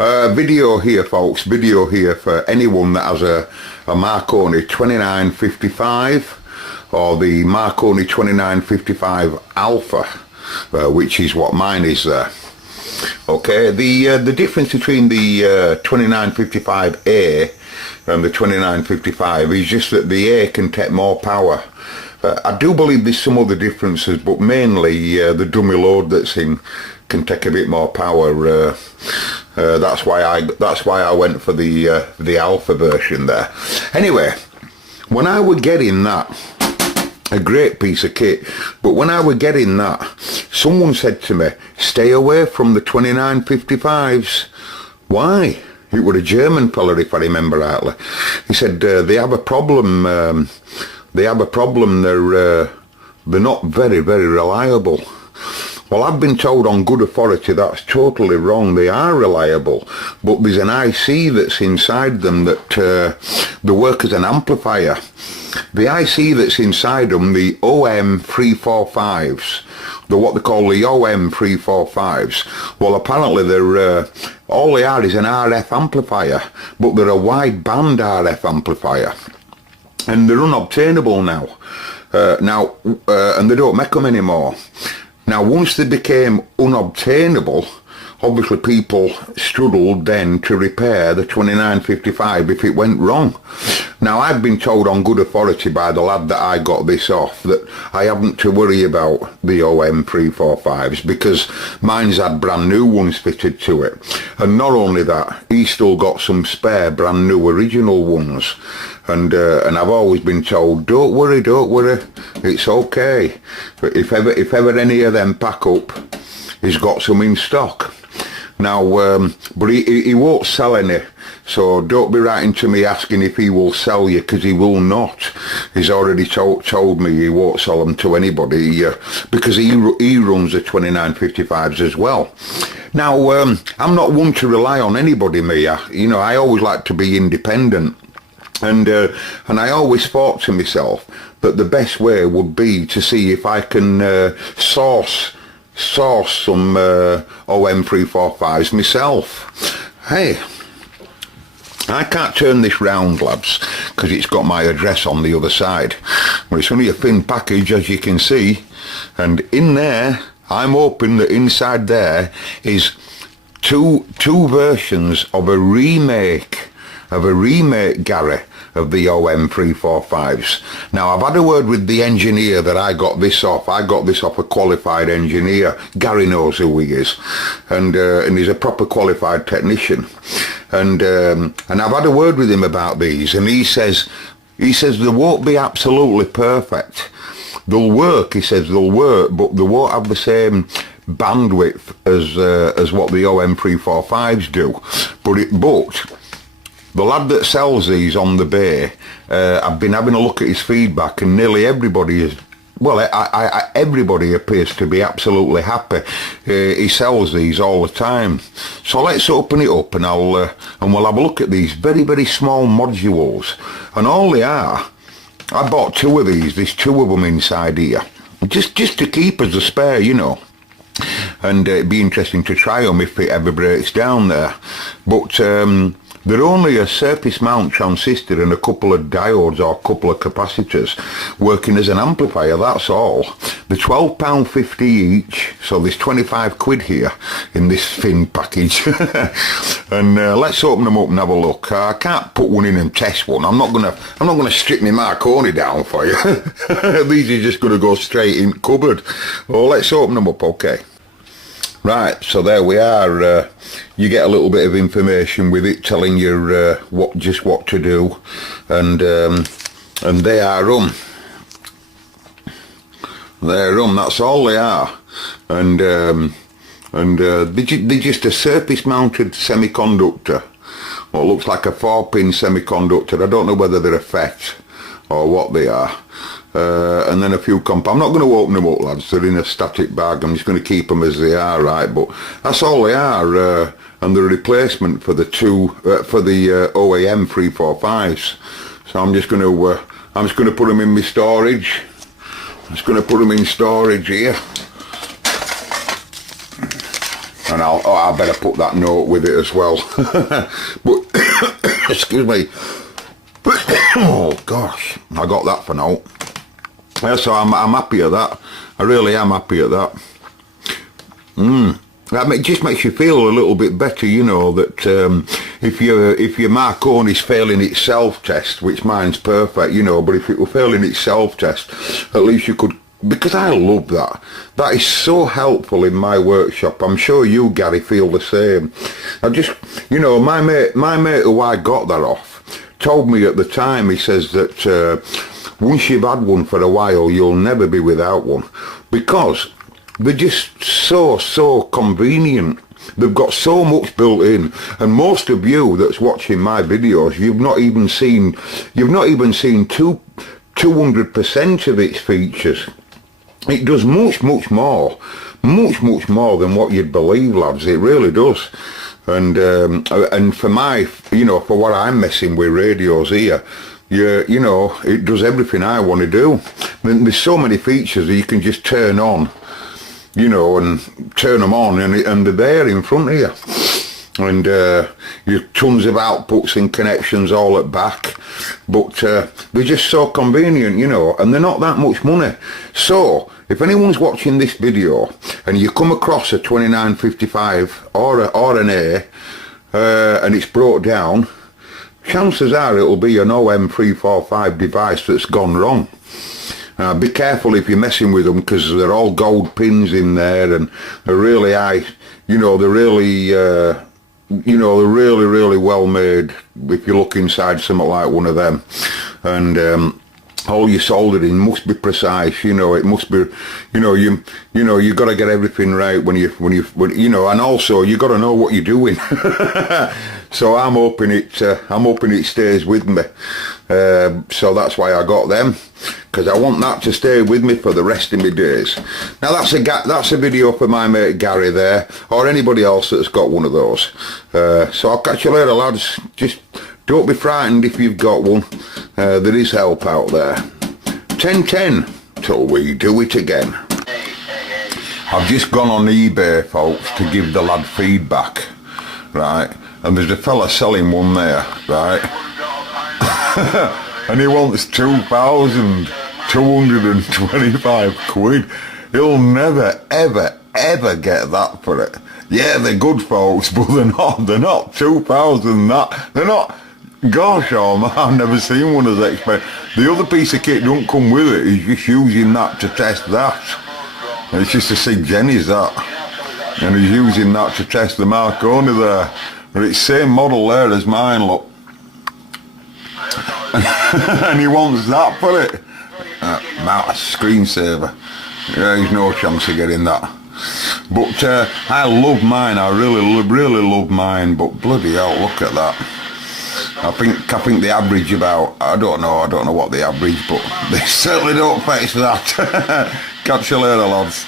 Video here, folks, video here for anyone that has a Marconi 2955 or the Marconi 2955 Alpha, which is what mine is there. Okay, the difference between the 2955A and the 2955 is just that the A can take more power. I do believe there's some other differences, but mainly the dummy load that's in can take a bit more power. That's why I went for the Alpha version there. Anyway, when I were getting that, a great piece of kit, but when I were getting that, someone said to me, stay away from the 2955s. Why? It was a German fella, if I remember rightly. He said they have a problem. They're not very reliable. Well, I've been told on good authority that's totally wrong. They are reliable, but there's an IC that's inside them that they work as an amplifier. The IC that's inside them, the OM345s, what they call the OM345s, well, apparently they're all they are is an RF amplifier, but they're a wide band RF amplifier, and they're unobtainable now. And they don't make them anymore. Now, once they became unobtainable, obviously people struggled then to repair the 2955 if it went wrong. Now, I've been told on good authority by the lad that I got this off that I haven't to worry about the OM345s because mine's had brand new ones fitted to it. And not only that, he's still got some spare brand new original ones. And I've always been told, don't worry, it's okay. But if ever any of them pack up, he's got some in stock. Now, but he won't sell any, so don't be writing to me asking if he will sell you, because he will not. He's already told me he won't sell them to anybody, because he runs the 2955s as well. Now, I'm not one to rely on anybody, me. I always like to be independent. And I always thought to myself that the best way would be to see if I can source some OM345s myself. Hey, I can't turn this round, lads, because it's got my address on the other side. Well, it's only a thin package, as you can see, and in there, I'm hoping that inside there is two versions of a remake Gary, of the OM345s. Now, I've had a word with the engineer that I got this off. I got this off a qualified engineer. Gary knows who he is, and he's a proper qualified technician. And I've had a word with him about these, and he says they won't be absolutely perfect. They'll work, he says, they'll work, but they won't have the same bandwidth as what the OM345s do. But the lad that sells these on the bay, I've been having a look at his feedback, and nearly everybody is, well, everybody appears to be absolutely happy. He sells these all the time. So let's open it up, and we'll have a look at these very small modules. And all they are, I bought two of these. There's two of them inside here, just to keep as a spare, And it'd be interesting to try them if it ever breaks down there. But they're only a surface mount transistor and a couple of diodes or a couple of capacitors working as an amplifier, that's all. They're £12.50 each, so there's 25 quid here in this thin package. And let's open them up and have a look. I can't put one in and test one. I'm not gonna strip my Marconi down for you. These are just gonna go straight in cupboard. Well, let's open them up, okay. Right, so there we are. You get a little bit of information with it, telling you what to do, and they are They're that's all they are, and they're just a surface-mounted semiconductor. What looks like a 4-pin semiconductor. I don't know whether they're a FET or what they are. And then a few I'm not going to open them up, lads. They're in a static bag. I'm just going to keep them as they are, right? But that's all they are, and they're a replacement for the OAM 345s. So I'm just going to put them in my storage. I'm just going to put them in storage here. And I better put that note with it as well. But excuse me. Oh gosh, I got that for now. Yeah, so I'm happy at that. I really am happy at that. It just makes you feel a little bit better, you know, that if your Marconi's failing its self-test, which mine's perfect, you know, but if it were failing its self-test, at least you could, because I love that. That is so helpful in my workshop. I'm sure you, Gary, feel the same. I just, you know, my mate who I got that off told me at the time, he says that once you've had one for a while, you'll never be without one, because they're just so convenient. They've got so much built in, and most of you that's watching my videos, you've not even seen 200% of its features. It does much more than what you'd believe, lads. It really does. And for my, you know, for what I'm messing with radios here, you know, it does everything I want to do. I mean, there's so many features that you can just turn on, you know, and turn them on, and they're there in front of you. And you tons of outputs and connections all at back, but they're just so convenient, you know, and they're not that much money. So if anyone's watching this video and you come across a 2955 or an A and it's brought down, chances are it'll be an OM345 device that's gone wrong. Be careful if you're messing with them, because they're all gold pins in there, and they're really high, you know, they're really really well made if you look inside something like one of them. And all your soldering must be precise, you know. It must be, you know, you got to get everything right when you know, and also you got to know what you're doing. So I'm hoping it stays with me. So that's why I got them, because I want that to stay with me for the rest of my days. Now that's a video for my mate Gary there, or anybody else that's got one of those. So I'll catch you later, lads. Just don't be frightened if you've got one. There is help out there. 1010 till we do it again. I've just gone on eBay, folks, to give the lad feedback, right? And there's a fella selling one there, right? And he wants 2,225 quid. He'll never ever get that for it. Yeah, they're good, folks, but they're not 2,000 that. They're not. Gosh, oh man, I've never seen one as expensive. The other piece of kit don't come with it. He's just using that to test that. And it's just a Sig Jenny's that. And he's using that to test the Marconi there. But it's the same model there as mine, look. And he wants that for it. Mount a screensaver. Yeah, there's no chance of getting that. But I love mine. I really love mine. But bloody hell, look at that. I think the average about, I don't know what the average, but they certainly don't fetch that. Catch you later, lads.